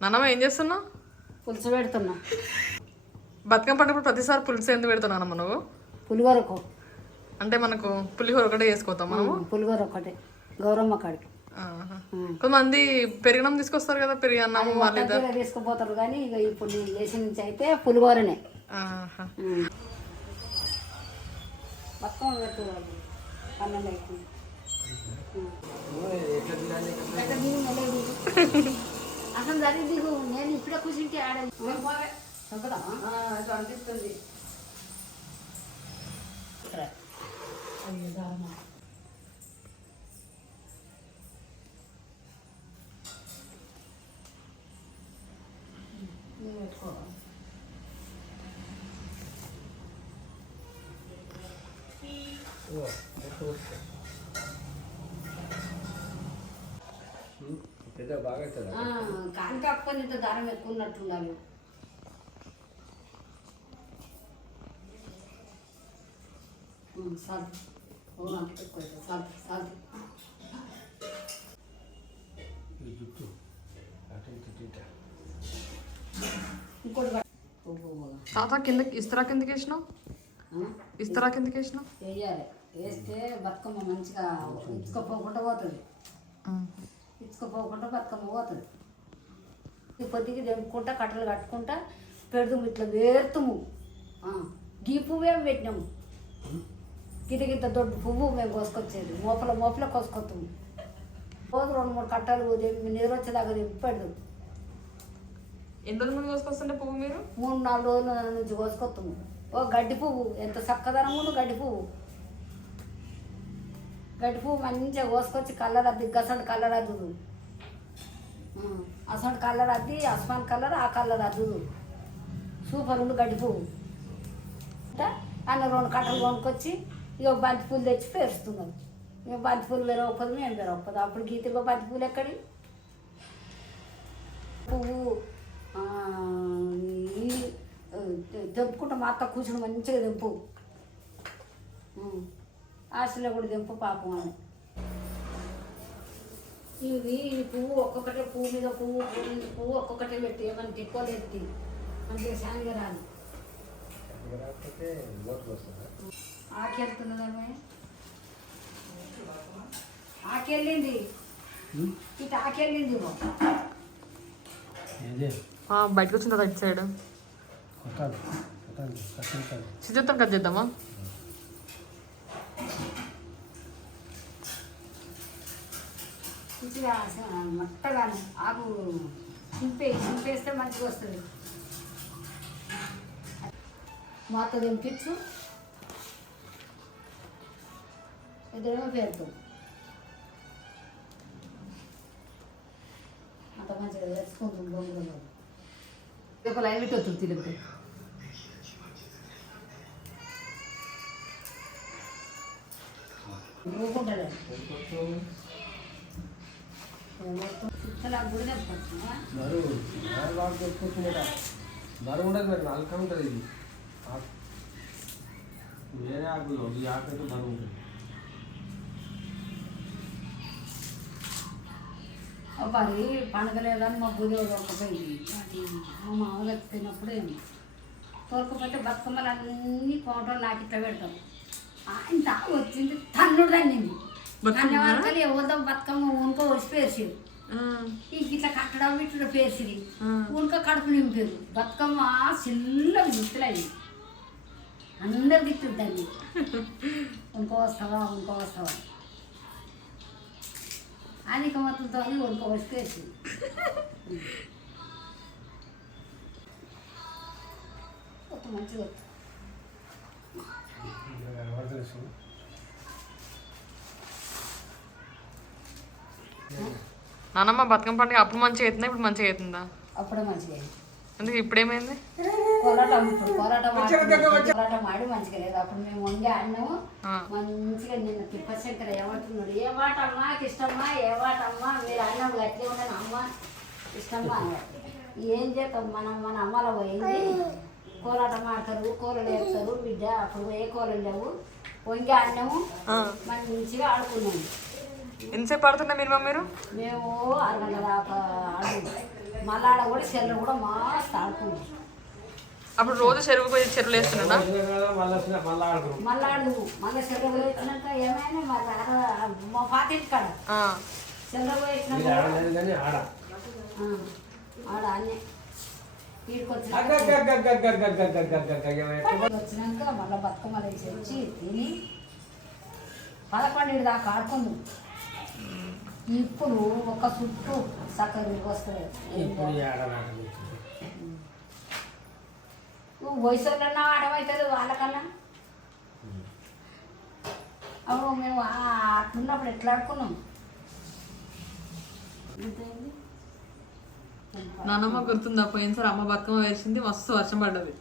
నాన్నమ్మ ఏం చేస్తున్నావు? పులుసు పెడుతున్నా. బతుకమ్మ పండుగ ప్రతిసారి పులుసు ఎందుకు పెడతావు నాన్నమ్మ నువ్వు? పులిగొరకు అంటే మనకు పులిహోర ఒకటే చేసుకోతాం మనము? పులిగొర ఒకటే. గౌరమ్మ కాడికి. కొంతమంది పెరిగన్నం తీసుకొస్తారు కదా పెరిగి అన్నం వాళ్ళు దగ్గర తీసుకుపోతారు కానీ ఇక ఇప్పుడు చేసిన నుంచి అయితే. పక్కన పెట్టు పన్నెండు అవుతుంది అసలు జరిగి దిగు నేను ఇప్పుడే కూర్చుంటే ఆడ చంపుదామా? అది అనిపిస్తుంది ఇక్కడ. అయ్యో, దారుణం. కాని కాకపోతే ఇంత దారం ఎక్కువ సార్. Sir sir. తాత కిందకి ఇస్తరా కిందకి వేసినావు? ఇస్తరా కిందకి వేసినావు? వేయాలి. వేస్తే బతుకమ్మ మంచిగా ఇచ్చుకోపోకుండా పోతుంది. ఇచ్చుకోపోకుండా బతుకమ్మ పోతుంది. ఈ పొద్దుకి తెంపుకుంటా కట్టలు కట్టుకుంటా పెడతాము ఇట్లా వేరుతాము. గీ పువ్వే పెట్టినాము? గిత గిత దొడ్డు పువ్వు మేము కోసుకొచ్చేది. మోపల మోపల కోసుకొస్తాము రోజు రెండు మూడు కట్టలు నిద్ర వచ్చేదాకా తెంపి రోజుల ముందు కోసుకొస్తుంటే పువ్వు మీరు? మూడు నాలుగు రోజుల నుంచి కోసుకొస్తాము ఓ గడ్డి పువ్వు ఎంత చక్కదనం గడ్డి పువ్వు. గడ్డి పువ్వు మంచిగా కోసుకొచ్చి కలర్ అద్ది గసంటి కలర్ అద్దుదు అసంటి కలర్ అద్ది అస్మాన్ కలర్ ఆ కలర్ అద్దుదు సూపర్ ఉండు గడ్డి పువ్వు. అంటే అన్న రెండు కట్టలు కొనుక్కొచ్చి ఇక బంతి పూలు తెచ్చి పేరుస్తున్నాం ఇక బంతి పూలు వేరవకపోదు మేము వేరవకపోదు అప్పుడు గీతలో బంతి పూలు ఎక్కడి? పువ్వు తెంపుకుంటే మా అత్త కూర్చుని మంచిగా తెంపు. ఆశలో కూడా తెంపు పాపం అని. ఇవి ఈ పువ్వు ఒక్కొక్కటే పువ్వు మీద పువ్వు పువ్వు మీద పువ్వు ఒక్కొక్కటే పెట్టి ఏమన్నా ఎక్కువ లేదు మంచిగా శానిగా రాదు. అక్కడ రాకపోతే మోటార్ వస్తుందా? ఆకి వెళ్తున్నదమ్మే ఆకి వెళ్ళింది. ఇటు ఆకి వెళ్ళింది ఇగో. ఏదే? ఆ, బయటకు తర్వాత ఇటు సైడ్. సిద్ధం కట్ చేద్దామా? మంచిగా మెత్తగా ఆకు చింపే చింపేస్తే మంచిగా వస్తుంది. మాత తెంపించు ఇద్దరేమో పేరుతాం. అంత మంచిగా తెచ్చుకుంటాం బొంగులలో ఒక లైన్ పెట్టి వస్తుంది తిరిగి ఊరుకుంటలే చుట్టలా గుడి తెప్పచ్చునా బరువు నాలుగు ఆకు బరువు ఉండదు మరి నాలుగు ఉంటుంది ఇది వేరే ఆకులు ఈ ఆకు బరువు ఉంటుంది మరి పండగలేదని మా బుద్ధి దొరకపోయింది అది మా మామూలు ఎక్కినప్పుడు ఏమి దొరకపోతే బతుకమ్మలు అన్నీ కోటలు నాకు ఇట్లా పెడతాం ఇంత వచ్చింది తన్నుడు తన్నింది. తన్నే వరకు ఎవరిదో బతుకమ్మ ఉనుకో వచ్చి పేర్చిరు. ఈ ఇట్లా కట్టడం ఇట్లా పేర్చిరి. ఉనుక కడుపు నింపారు. బతుకమ్మ చిల్ల గుర్తులయ్యి అందరు తిట్టారు దాన్ని ఇంకో వస్తావా ఇంకో వస్తావా? అధిక మొత్తంతో ఇంకో వచ్చేసి ఒక మంచిగా నానమ్మ బతుకమ్మ పండుగ అప్పుడు మంచిగా అవుతుందా ఇప్పుడు మంచిగా అవుతుందా అప్పుడే మంచిగా ఎందుకు ఇప్పుడేమైంది? కోలాటం ఆడి మంచిగా లేదు. అప్పుడు మేము వంగి ఆడినాము. మంచిగా నిన్న తిప్పశంకర్ ఏమంటున్నాడు ఏ మాట అమ్మా ఇష్టమ్మా ఏ మాట అమ్మా మీరు అన్నం అట్లే ఉండను అమ్మ. ఇష్టమ్మా అన్నాడు. ఏం చేస్తాం? మనం మన అమ్మలో పోయింది. కోలాటం ఆడతారు కూరలు వేస్తారు. బిడ్డ అప్పుడు ఏ కూరలు లేవు. వంగి ఆడినాము. మంచిగా ఆడుకున్నాము. ఎంతసేపు పడుతున్నా మినిమం మీరు మేము మళ్ళా కూడా కూడా అప్పుడు రోజు చెరువు పోయి చెరువులు వేస్తున్నా మళ్ళా వచ్చినాక ఏమైనా మళ్ళీ మా పాత ఆడ వచ్చినాక మళ్ళీ బతుకమ్మ తెచ్చి తిని పదకొండు దాకా ఆడుకుందాం ఇప్పుడు ఒక చుట్టూ సక్కర వస్తుంది ఇప్పుడు నువ్వు వయసు ఆడమవుతుంది వాళ్ళకన్నా? అప్పుడు మేము ఆ- అట్లున్నప్పుడు ఎట్లా ఆడుకున్నాం? నానమ్మ గుర్తుందా? పోయినసారి అమ్మ బతుకమ్మ వేసింది మస్తు వర్షం పడ్డది.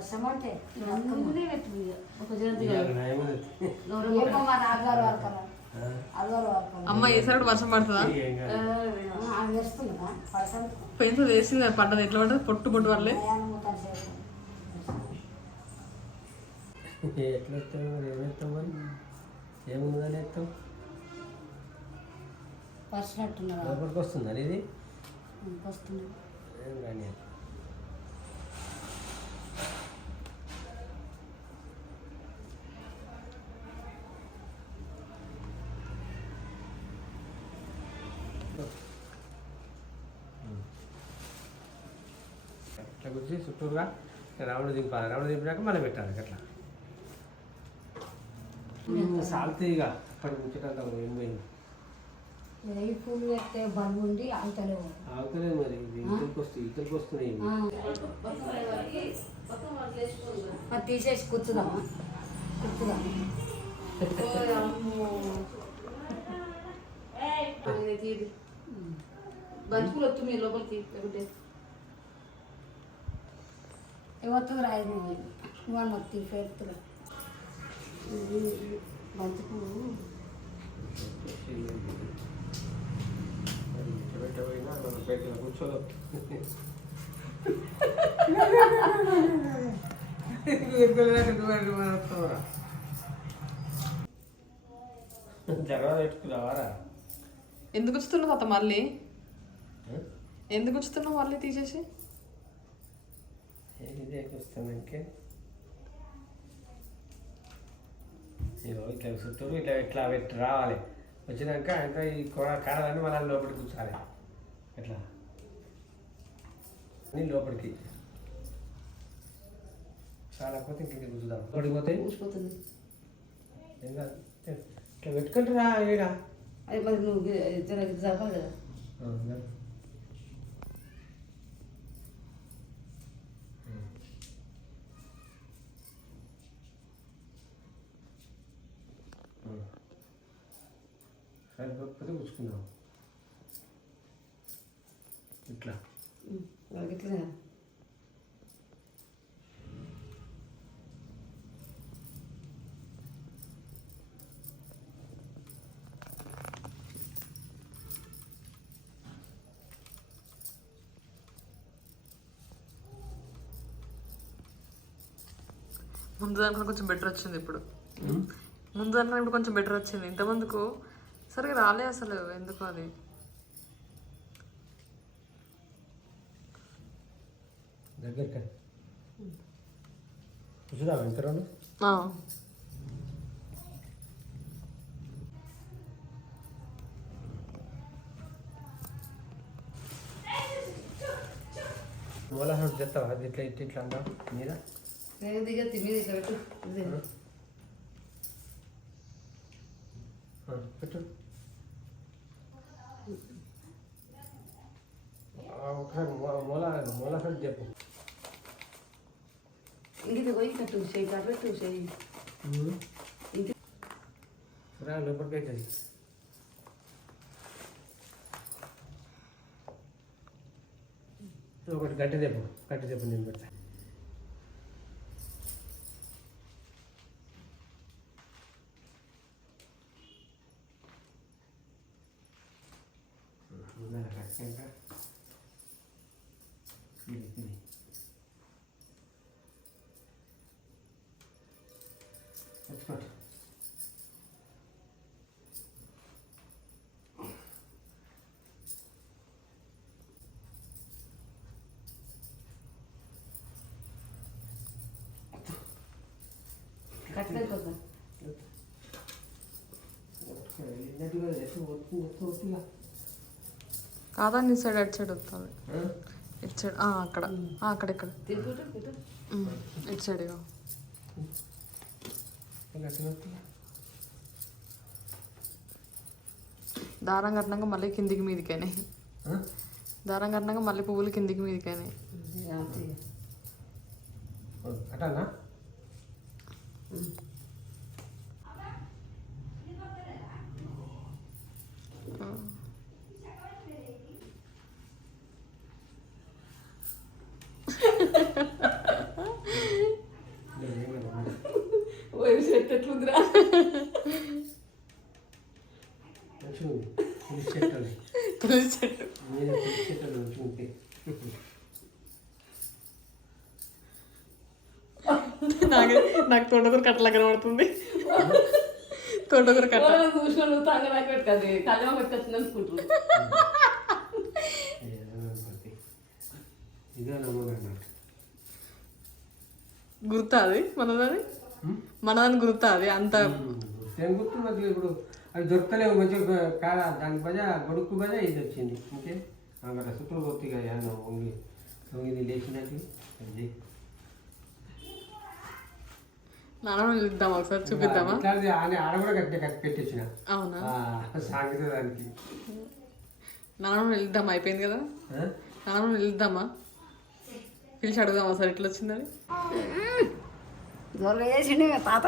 వస్తామంటే ముందునే పెట్టి ఒక అమ్మ వర్షం పడుతుందా? పెన్సిల్ వేసింది పడ్డది. ఎట్లా పడ్డది? పొట్టు పొట్టు పడలే. ఎట్లా ఎత్తాం వర్షం వస్తుందా ఇది వస్తుంది. రావణ దింపాలి రౌండ్ దింపినాక మనం పెట్టాలి అట్లా. సాల్తీగా ఇక అక్కడ ఉండి మరి వస్తున్నాయి తీసేసి కూర్చుదామా కూర్చుదామా బతుకులు వస్తుంది లోపలికి ಇವತ್ತಿಗೆ ರಾಯದ ಮೊಬೈಲ್ ಇವಾಗ ಮತ್ತೆ ಹೇಳ್ತಾರೆ ಬಂತು కూర్చోదు జగడ పెట్టుకున్నావారా ఎందుకు వస్తున్నావు అత మళ్ళీ? ఎందుకు వస్తున్నావు మళ్ళీ తీసేసి? ఇదే వస్తానంకే ఇదిగో ఇట్లా చుట్టూరు ఇట్లా ఇట్లా పెట్టి రావాలి వచ్చినాక ఇంకా ఈ కాడలన్నీ మళ్ళీ లోపలికి కూర్చోాలి ఎట్లా అన్నీ లోపలికి చాలకపోతే ఇంక కూర్చుదాం లోపలికి పోతే కాదు ఇట్లా పెట్టుకుంటారా ఈడ అది మరి నువ్వు గి- జర ఇది జరపాలి కదా ఆ, దా. ఆ. పుచ్చుకుందాం ఇట్లా. ముందు దానికన్నా కొంచెం బెటర్ వచ్చింది ఇప్పుడు. ముందు దానికన్నా ఇప్పుడు కొంచెం బెటర్ వచ్చింది. ఇంతమందుకు సరిగ్గా రాలే అసలు ఎందుకు అది. దగ్గరికి చూసినా వెంకరాను? చేస్తావా? అది ఇట్లా ఇట్లా ఇట్లా అంటావు? మీద? దిగ తిని పెట్టు పెట్టు. ఒకసారి మూల మూల సెట్ చెప్పు. ఇంకిది పోయి ఇక్కడ టూ చేయి కాబట్టి టూ చేయి. ఇంటి రా ఒకటి గట్టి చెప్పు గట్టి చెప్పు నేను పెడతాను కాదా నీ సైడ్ అటు సైడ్ వస్తుంది. ఇటు సైడ్ అక్కడ. అక్కడ ఇక్కడ. ఇటు సైడ్ ఇగో దారం కట్టినాక మళ్ళీ కిందికి మీదికైనాయి. దారం కట్టినాక మళ్ళీ పువ్వులు కిందికి మీదికైనాయి. అటానా వయసు చెట్టు ఎట్లుందిరా మంచిగా ఉంది పులిస్ చెట్టు తులసి చెట్టు మీద పులిస్ చెట్టు మంచిగా ఉంటాయి నాకు నాకు తోటకూర కట్టలా కనబడుతుంది. తోటకూర కట్ట. నువ్వు తంగ పెట్టుకోదు కళ్యాణం పెట్టుకొచ్చింది అనుకుంటున్నాను గుర్తా అది? మనదని మనదని గుర్తా అది? అంత ఏం గుర్తున్నది ఇప్పుడు. అవి దొరకలేవు మంచిగా కాదా దానికి బజా గొడుక్కు బజా ఇది వచ్చింది. ఓకే? అక్కడ శుక్రుడు కొద్దిగా వంగి వంగి లేచినట్టు అది ఒకసారి చూపిద్దామా? ఆడ కూడా కట్టి పెట్టేసిన. అవునా? సాగితే దానికి అయిపోయింది కదా? వెళ్దామా? పిలిచి అడుగుదామా సార్ ఎట్లా వచ్చిందని దొరలు వేసిండు ఇక తాత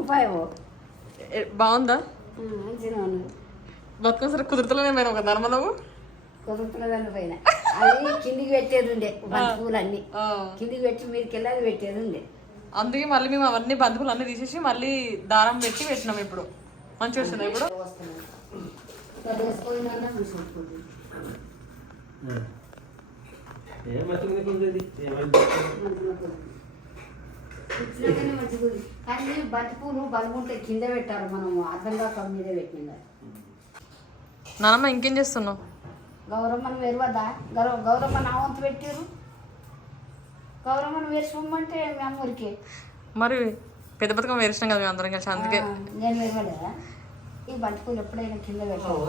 ఉపాయం బాగుందా? మంచిగా ఉంది. బతుకం సరే కుదురుతలేనే మేడం ఒక నర్మలవు కుదురుతున్న దాని పైన అది కిందికి పెట్టేది ఉండే పూలన్నీ. కిందికి పెట్టి మీదకి వెళ్ళి అది పెట్టేది ఉండే. అందుకే మళ్ళీ మేము అవన్నీ బంధువులు అన్నీ తీసేసి మళ్ళీ దారం పెట్టి పెట్టినాం ఇప్పుడు. మంచిగా వచ్చిందా ఇప్పుడు? వేసుకుందా చూసుకుంటుంది ఏం మంచిగా ఉంది. ఏమైంది ఇచ్చినాకనే మంచిగా ఉంది కానీ బంతి పూలు బలుగుంటే కింద పెట్టారు మనం అర్థం కాక మీద పెట్టింది? నానమ్మ ఇంకేం చేస్తున్నావు? గౌరమ్మను వెరవద్దా? గౌరవ గౌరమ్మ నా వంతు పెట్టారు. గౌరమ్మను వేసుకోమంటే మీ అమ్మూరికి మరి పెద్ద బతుకమ్మ వేసినాం కదా మేము అందరం కలిసి అందుకే. నేను వెరవలేదా? ఈ బంతి పూలు ఎప్పుడైనా కింద పెట్టావు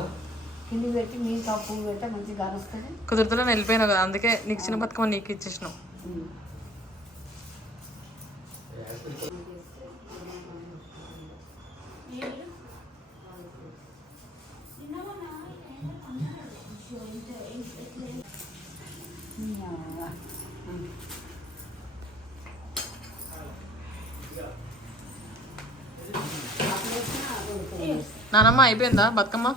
కింద పెట్టి మీకు ఆ పువ్వు పెడితే మంచిగా వస్తుంది కుదురుతలే వెళ్ళిపోయినావు కదా అందుకే నీకు చిన్న బతుకమ్మ నీకు ఇచ్చేసినాం. ఉమ్. నానమ్మ అయిపోయిందా బతుకమ్మ